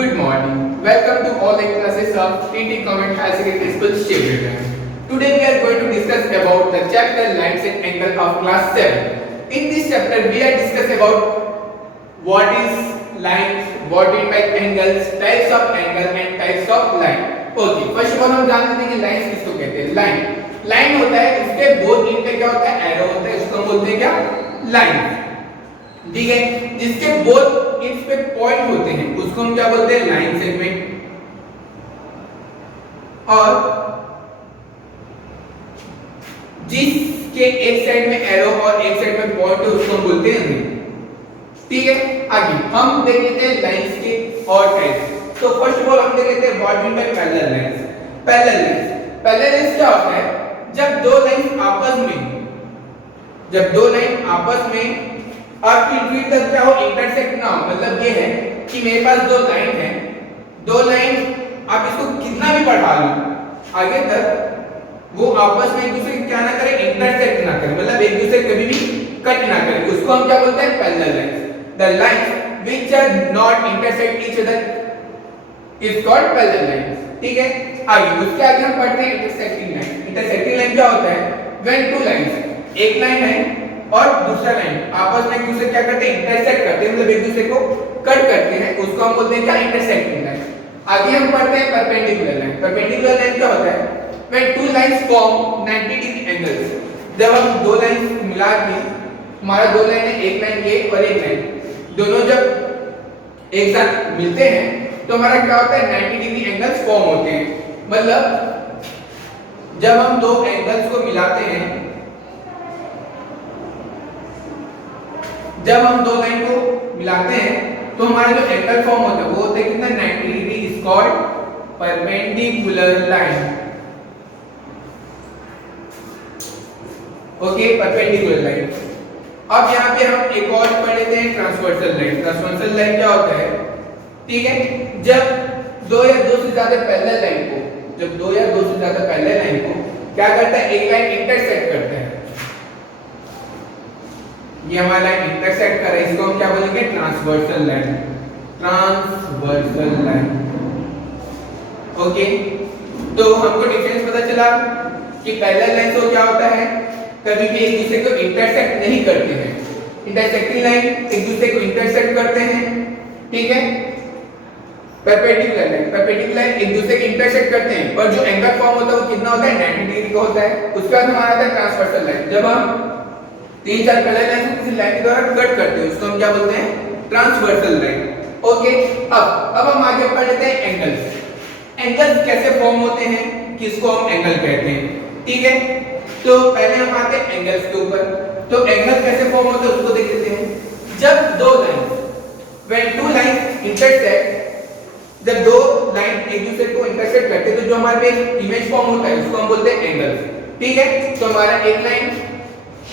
Good morning. Welcome to all the classes of TT Government High Secondary School, Shiverdam. Today we are going to discuss about the chapter Lines and Angle of class 7. In this chapter we are discuss about what is lines, what is by angles, types of angle and types of line. Okay, first of all हम जान लेते हैं कि lines किसको कहते हैं. Line होता है उसके बोथ एंड पे क्या होता है, एरो होता है, उसको हम बोलते हैं क्या, लाइन. ठीक है, जिसके बोथ एंड्स पे पॉइंट होते हैं उसको हम क्या बोलते हैं, लाइन सेगमेंट. और जिसके एक साइड में एरो और एक साइड में पॉइंट है उसको हम बोलते हैं रिंग. ठीक है, आगे हम देख लेते हैं लाइंस के और टाइप्स. तो फर्स्ट ऑफ ऑल हम देख लेते हैं what mean by parallel lines. Parallel lines क्या होता है, जब दो लाइन आपस में अब बिटवीन तक क्या हो, इंटरसेक्ट ना हो. मतलब ये है कि मेरे पास दो लाइन आप इसको कितना भी बढ़ा लो आगे तक वो आपस में एक दूसरे क्या ना करे, इंटरसेक्ट ना करे, मतलब एक दूसरे कभी भी कट ना करे. उसको हम क्या बोलते हैं, parallel lines. The lines which are not intersect each other is called parallel lines. ठीक है, आगे उसके आगे हम पढ़ते हैं इंटरसेक्टिंग लाइन. इंटरसेक्टिंग लाइन क्या होता है, व्हेन टू लाइंस, एक लाइन है और दूसरा लाइन आपस में एक दूसरे क्या करते हैं, इंटरसेक्ट करते हैं, मतलब एक दूसरे को कट करते हैं, उसको हम बोलते हैं क्या, इंटरसेक्टिंग लाइन. आगे हम पढ़ते हैं परपेंडिकुलर लाइन. परपेंडिकुलर लाइन क्या होता है, when two lines form 90 degree angles. जब हम दो लाइन मिला के, हमारा दो लाइन है, एक लाइन ये और एक लाइन, दोनों जब एक साथ मिलते हैं तो हमारा क्या होता है, 90 डिग्री एंगल्स फॉर्म होते हैं. मतलब जब हम दो एंगल्स को मिलाते हैं, जब हम दो लाइन को मिलाते हैं तो हमारा जो एंगल फॉर्म होता है वो होता है कितना, 90 degree. Is called perpendicular line. Okay, perpendicular line. अब यहाँ पे हम एक और पढ़ लेते हैं ट्रांसवर्सल लाइन. ट्रांसवर्सल लाइन क्या होता है, ठीक है, जब दो या दो से ज्यादा पैरेलल लाइन को क्या करता है, एक लाइन इंटरसेक्ट करता है. ये हमारा लाइन इंटरसेक्ट कर रहा है, इसको हम क्या बोलेंगे, ट्रांसवर्सल लाइन. ओके, तो हमको डिफरेंस पता चला कि पैरेलल लाइन से क्या होता है, कभी भी एक दूसरे को इंटरसेक्ट नहीं करते हैं. इंटरसेक्टिंग लाइन एक दूसरे को इंटरसेक्ट करते हैं. ठीक है, परपेंडिकुलर लाइन एक दूसरे को इंटरसेक्ट करते हैं, पर जो एंगल फॉर्म होता है वो कितना होता है, 90 डिग्री का होता है. उसके बाद हमारा आता है ट्रांसवर्सल लाइन. जब हम तीन चार पैरेलल लाइन को किसी लाइन के द्वारा कट करते हैं उसको हम क्या बोलते हैं, ट्रांसवर्सल लाइन. ओके, अब हम आगे पढ़ लेते हैं एंगल्स. एंगल्स कैसे फॉर्म होते हैं, किसको हम एंगल कहते हैं. ठीक है, तो पहले हम आते हैं एंगल्स के ऊपर. तो एंगल कैसे फॉर्म होते हैं उसको देख लेते हैं. जब दो line, when two line intersect, जब दो लाइन एक दूसरे को इंटरसेक्ट करते हैं तो जो हमारे में इमेज फॉर्म होता है उसको हम बोलते हैं एंगल्स. ठीक है, तो हमारा एक लाइन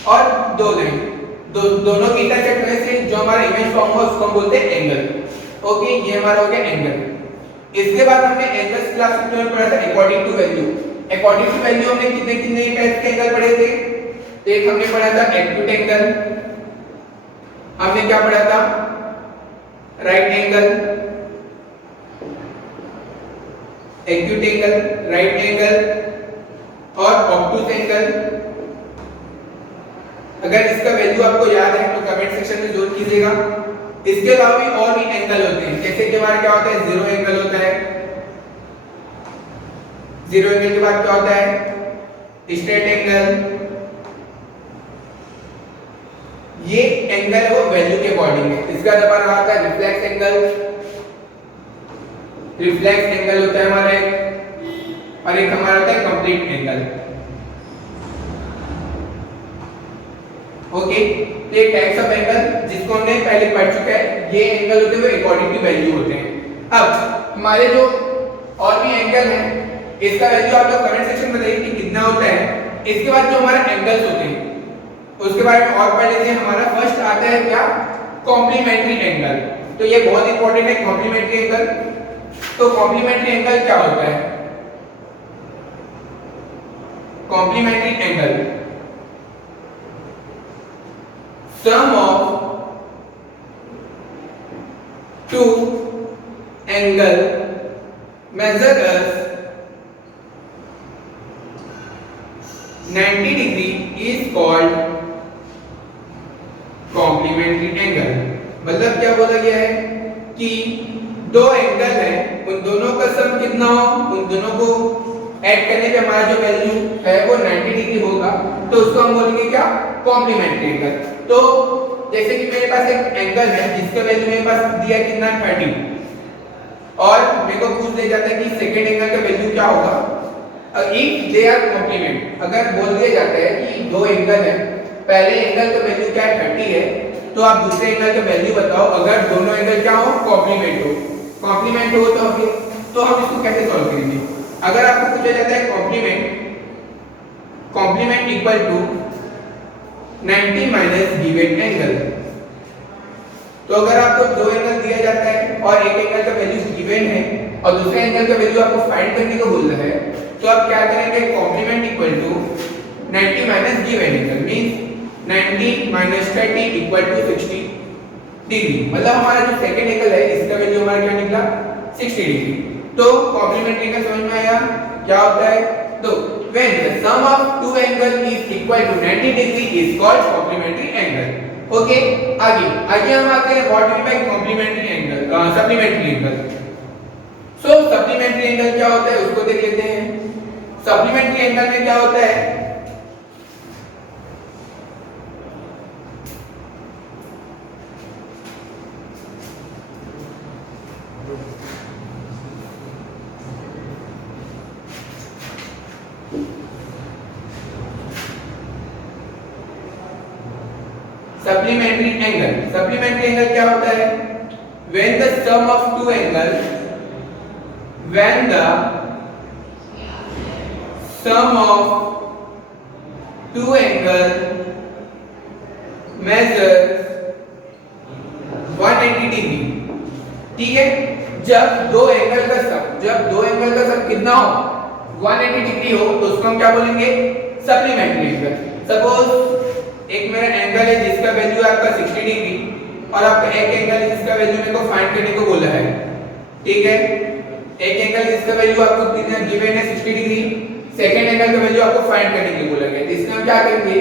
और दो लाइन दोनों के इंटरसेक्ट करने से जो हमारा इमेज फॉर्म हुआ उसको हम बोलते हैं एंगल. ओके, ये हमारा हो गया एंगल. इसके बाद हमने एंगल्स क्लास में पढ़ा था according to value. According to value हमने कितने टाइप के एंगल पढ़े थे. एक हमने पढ़ा था एक्यूट एंगल, हमने क्या पढ़ा था, राइट एंगल, राइट एंगल और ऑब्टूस एंगल. अगर इसका वैल्यू आपको याद है तो कमेंट सेक्शन में जरूर कीजिएगा. इसके अलावा भी और भी एंगल होते हैं, जैसे कि हमारा क्या होता है, जीरो एंगल होता है. जीरो एंगल के बाद क्या होता है, स्ट्रेट एंगल. ये एंगल है वो वैल्यू के अकॉर्डिंग है. इसका हमारा आता है रिफ्लेक्स एंगल. रिफ्लेक्स एंगल होता है हमारा एक, और एक हमारा होता है कंप्लीट एंगल. ओके, ये टाइप्स ऑफ एंगल जिसको हमने पहले पढ़ चुका है. ये एंगल होते हैं वो अकॉर्डिंग टू वैल्यू होते हैं. अब हमारे जो और भी एंगल हैं इसका वैल्यू आप लोग कमेंट सेक्शन में बताइए कि कितना होता है. इसके बाद जो हमारे एंगल्स होते हैं उसके बारे में और पढ़ लेते हैं. हमारा फर्स्ट आता है क्या, कॉम्प्लीमेंट्री एंगल. तो ये बहुत इंपॉर्टेंट है कॉम्प्लीमेंट्री एंगल. तो कॉम्प्लीमेंट्री एंगल क्या होता है, complementary angle sum of two angle measure us 90 degree is called complementary angle। मतलब क्या बोला गया है कि दो एंगल है, उन दोनों का सम कितना हो, उन दोनों को ऐड करने पे हमारा जो वैल्यू है वो 90 डिग्री होगा, तो उसको हम बोलेंगे क्या, कॉम्प्लीमेंट्री एंगल। तो जैसे कि मेरे पास एक एंगल है जिसका वैल्यू मेरे पास दिया कितना 30, और मेरे को पूछ दिया जाता है कि सेकंड एंगल का वैल्यू क्या होगा इफ दे आर कॉम्प्लीमेंट। अगर बोल दिया जाता है कि दो एंगल है, पहले एंगल का वैल्यू क्या है 30 है, तो आप दूसरे एंगल का वैल्यू बताओ अगर दोनों एंगल क्या हो, कॉम्प्लीमेंट हो। कॉम्प्लीमेंट हो तो हम इसको कैसे सॉल्व करेंगे। अगर आपको पूछा जाता है complement equal to 90 minus given angle, तो अगर आपको दो एंगल दिया जाता है और एक एंगल का वैल्यू गिवन है और दूसरे एंगल का वैल्यू आपको फाइंड करने को बोल रहा है, तो आप क्या करेंगे, complement equal to 90 minus given angle means 90 minus 30 equal to 60 degree. मतलब हमारा जो सेकंड एंगल है इसका वैल्यू हमारा क्या निकला, 60 डिग्री। तो कॉम्प्लीमेंट्री एंगल समझ में आया क्या होता है। तो when the sum of two angle is equal to 90 degree is called complementary angle। Okay, आगे हम आते हैं what we by complementary angle, supplementary angle. So supplementary angle क्या होता है उसको देख लेते हैं। सप्लीमेंट्री एंगल में क्या होता है, सप्लीमेंट्री एंगल क्या होता है, when the sum of two angle measures 180 degree. ठीक है, जब दो एंगल का सम कितना हो, 180 डिग्री हो, तो उसको हम क्या बोलेंगे, सप्लीमेंट्री एंगल। सपोज एक मेरा एंगल है जिसका वैल्यू है आपका 60 डिग्री और आपका एक एंगल है जिसका वैल्यू मेरे को फाइंड करने को बोला है। ठीक है, एक एंगल जिसका वैल्यू आपको कितना गिवन है 60 डिग्री, सेकंड एंगल का वैल्यू आपको फाइंड करने के लिए बोला गया है। इसमें हम क्या करेंगे,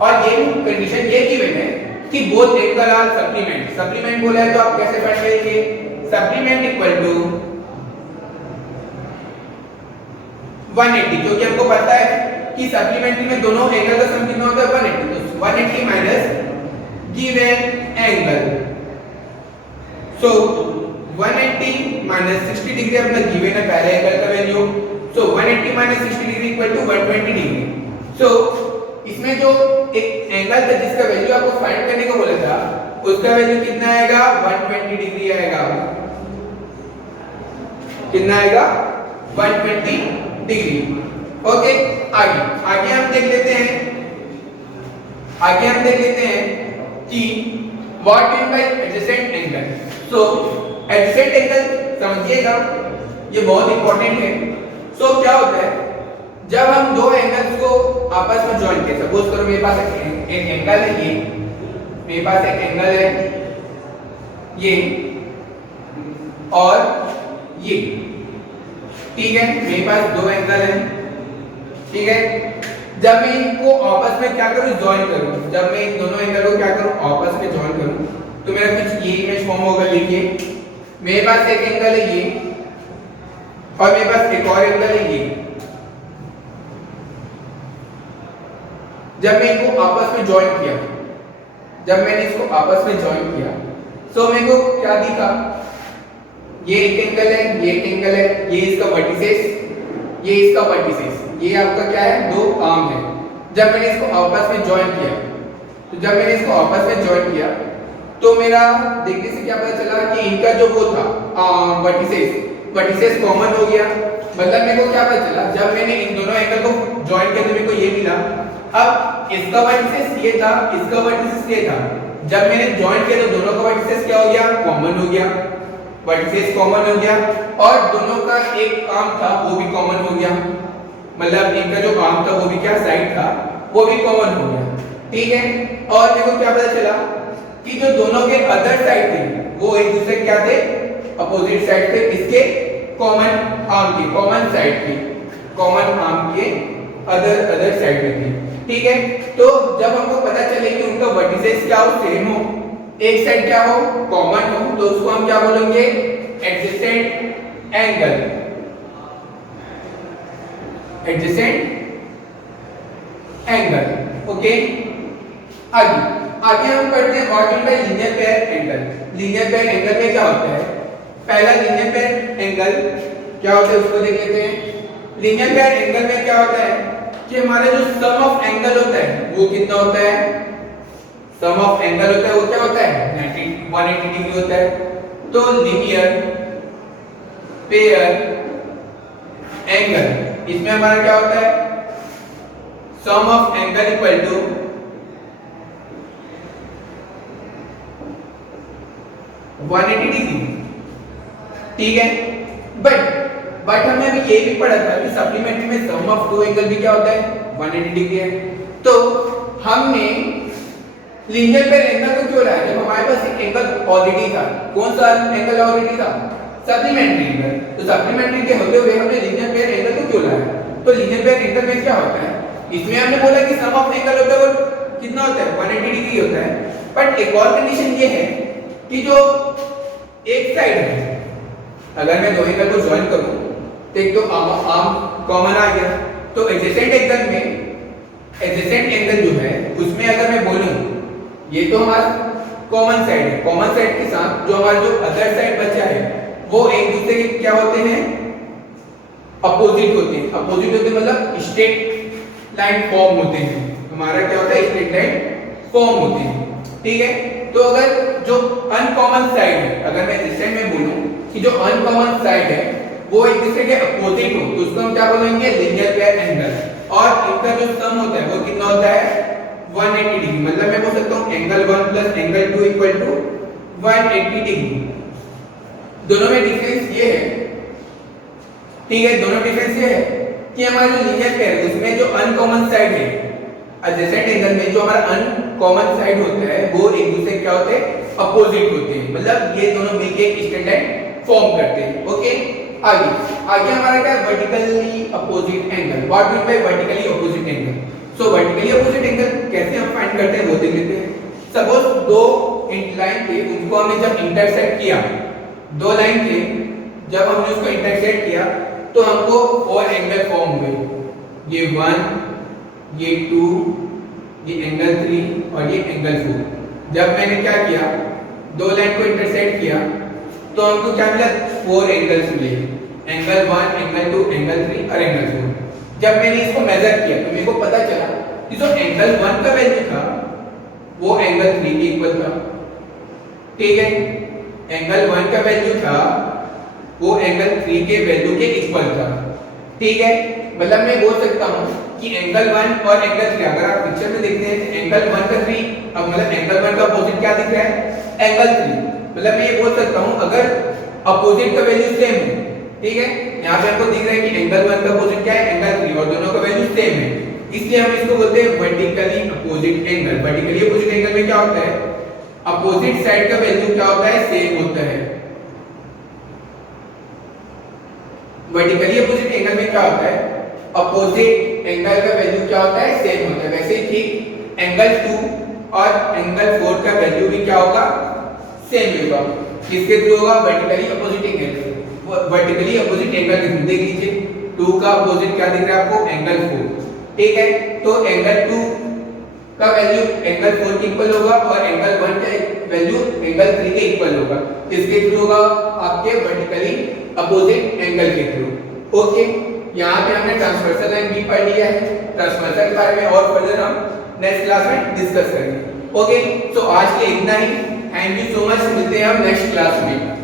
और ये कंडीशन ये गिवन है कि बोथ एंगल आर सप्लीमेंट बोला है, तो आप कैसे फाइंड करेंगे, सप्लीमेंट इक्वल टू 180, क्योंकि हमको पता है कि सप्लीमेंट्री में दोनों एंगल का सम कितना होता है 180, तो 180 minus given angle. So 180 minus 60 degree अपना गिवन है पहले एंगल का value, so 180 minus 60 degree equal to 120 degree. So इसमें जो एक एंगल था जिसका वैल्यू आपको फाइंड करने को बोला था, उसका वैल्यू कितना आएगा, 120 डिग्री आएगा। कितना आएगा, 120 डिग्री। ओके, आगे हम देख लेते हैं कि what mean by adjacent angle. So adjacent angle समझिएगा, ये बहुत इंपॉर्टेंट है। सो क्या होता है, जब हम दो एंगल्स को आपस में ज्वाइन करें, सपोज करो मेरे पास एक एंगल है ये, मेरे पास एक एंगल है ये और ये। ठीक है, मेरे पास दो एंगल है। ठीक है, जब मैं इनको आपस में क्या करूं, ज्वाइन करूं, जब मैं इन दोनों एंगल को क्या करूं, आपस में ज्वाइन करूं, तो मेरा कुछ ये इमेज फॉर्म होगा। देखिए मेरे पास एक एंगल है ये और मेरे पास एक और एंगल है ये। जब मैं इनको आपस में ज्वाइन किया, सो मेरे को क्या दिखा, ये एक एंगल है, ये एक एंगल है, ये इसका वर्टिसेस, ये इसका वर्टिसेस, ये आपका क्या है, दो आर्म है। जब मैंने इसको आपस में ज्वाइन किया, तो मेरा देखने से क्या पता चला कि इनका जो वो था वर्टिसेस कॉमन हो गया। मतलब मेरे को क्या पता चला, जब मैंने इन दोनों एंगल को ज्वाइन किया तो मेरे को ये मिला। अब इसका वर्टिसेस ये था, इसका वर्टिसेस ये था। जब मैंने ज्वाइन किया तो दोनों का वर्टिसेस क्या हो गया, कॉमन हो गया, वर्टिसेस कॉमन हो गया, और दोनों का एक आर्म था वो भी कॉमन हो गया। मतलब इनका जो आर्म था वो भी क्या, साइड था, वो भी कॉमन हो गया। ठीक है, और मेरे को क्या पता चला कि जो दोनों के अदर साइड थे वो एक दूसरे क्या थे, अपोजिट साइड से इसके कॉमन साइड की, कॉमन आर्म के अदर साइड में थी। ठीक है, तो जब हमको पता चले कि उनका वर्टिसेस क्या हो, सेम हो, एक साइड क्या हो, कॉमन हो, तो उसको हम क्या बोलेंगे, adjacent angle, adjacent angle. Okay, आगे हम पढ़ते हैं what is linear pair angle. Linear pair angle में क्या होता है, पहला लीनियर पेयर एंगल क्या होता है उसको देख लेते हैं। लीनियर पेयर एंगल में क्या होता है कि हमारा जो सम ऑफ एंगल होता है वो कितना होता है, सम ऑफ एंगल होता है वो क्या होता है 180 डिग्री होता है। तो लीनियर पेयर एंगल इसमें हमारा क्या होता है, sum of angle equal to 180 degree. ठीक है, बट हमने अभी ये भी पढ़ा था कि सप्लीमेंट्री में सम ऑफ टू एंगल भी क्या होता है 180 डिग्री है। तो हमने लीनियर पेयर एंगल को क्यों लाया, जब हमारे पास एक एंगल ऑलरेडी था। कौन सा एंगल ऑलरेडी था, सप्लीमेंट्री एंगल। तो सप्लीमेंट्री के होते हुए हमने लीनियर पेयर एंगल को क्यों लाया। तो लीनियर पेयर एंगल में क्या होता है, इसमें हमने बोला कि सम ऑफ एंगल होता है वो कितना होता है 180 डिग्री होता है। बट एक और कंडीशन ये है कि जो एक साइड है, अगर मैं दो एंगल को ज्वाइन करूं तो एक तो आर्म कॉमन आ गया, तो एडजेसेंट एंगल में एडजेसेंट एंगल जो है उसमें अगर मैं बोलूं ये तो हमारा कॉमन साइड है, कॉमन साइड के साथ जो हमारा जो अदर साइड बचा है वो एक दूसरे के क्या होते हैं, अपोजिट होते हैं। अपोजिट होते हैं मतलब स्ट्रेट लाइन फॉर्म होते हैं, हमारा क्या होता है स्ट्रेट लाइन फॉर्म होते हैं। ठीक है, तो अगर जो अनकॉमन साइड है, अगर मैं इस साइड में बोलूं कि जो अनकॉमन साइड है वो एक दूसरे के अपोजिट हो तो उसको हम क्या बोलेंगे, लीनियर पेयर एंगल। और इनका जो सम होता है वो कितना होता है 180 डिग्री। मतलब मैं बोल सकता हूं angle 1 plus angle 2 equal to 180 degree. दोनों में डिफरेंस ये है, ठीक है, दोनों डिफरेंस ये है कि हमारा जो लीनियर पेयर है उसमें जो अनकॉमन साइड है एडजेसेंट एंगल में जो हमारा अनकॉमन साइड होता है वो एक दूसरे क्या होते हैं, अपोजिट होते हैं। मतलब ये दोनों मिलके एक स्ट्रेट लाइन फॉर्म करते हैं। ओके, आगे हमारा क्या है, vertically opposite angle. What mean by vertically opposite angle. So vertically opposite angle कैसे हम फाइंड करते हैं वो देख लेते हैं। सपोज दो लाइन थे, उनको हमने जब इंटरसेक्ट किया, दो लाइन थे जब हमने उसको इंटरसेक्ट किया तो हमको और एंगल फॉर्म हुए, ये 1, ये 2, ये एंगल 3 और ये एंगल 4। जब मैंने क्या किया, दो लाइन को इंटरसेक्ट किया तो हमको क्या मिला, 4 एंगल्स मिले, एंगल 1, एंगल 2, एंगल 3 और एंगल 4। जब मैंने इसको मेजर किया तो मेरे को पता चला कि जो एंगल 1 का वैल्यू था वो एंगल 3 के इक्वल था। ठीक है, एंगल 1 का वैल्यू था वो एंगल 3 के वैल्यू के इक्वल था। ठीक है, मतलब मैं बोल सकता हूं कि एंगल 1 और एंगल 3, अगर आप पिक्चर में देखते हैं तो एंगल 1 का 3, अब मतलब एंगल 1 का अपोजिट क्या दिख रहा है, एंगल 3। मतलब मैं ये बोल सकता हूं अगर अपोजिट का वैल्यू सेम है, ठीक है, यहां पे आपको दिख रहा है कि एंगल 1 का अपोजिट क्या है, एंगल 3, और दोनों का वैल्यू सेम है, इसलिए हम इसको बोलते हैं vertically opposite angle. Vertically opposite angle में क्या होता है, अपोजिट साइड का वैल्यू क्या होता है, सेम होता है। वर्टिकली अपोजिट एंगल में क्या होता है, अपोजिट एंगल का वैल्यू क्या होता है, सेम होता है। वैसे ही ठीक एंगल 2 और एंगल 4 का वैल्यू भी क्या होगा, सेम होगा। किसके थ्रू होगा, vertically opposite angle. Vertically opposite angle के थ्रू देख लीजिए, 2 का अपोजिट क्या दिख रहा है आपको, एंगल 4। ठीक है, तो एंगल 2 का वैल्यू एंगल 4 के इक्वल होगा और एंगल 1 का वैल्यू एंगल 3 के इक्वल होगा। इसके थ्रू होगा आपके वर्टिकली अपोजिट एंगल के थ्रू। ओके, यहाँ पे हमने ट्रांसवर्सल लाइन भी पढ़ लिया है। ट्रांसवर्सल के बारे में और फर्दर हम नेक्स्ट क्लास में डिस्कस करेंगे। ओके, तो आज के इतना ही। थैंक यू सो मच, मिलते हैं हम नेक्स्ट क्लास में।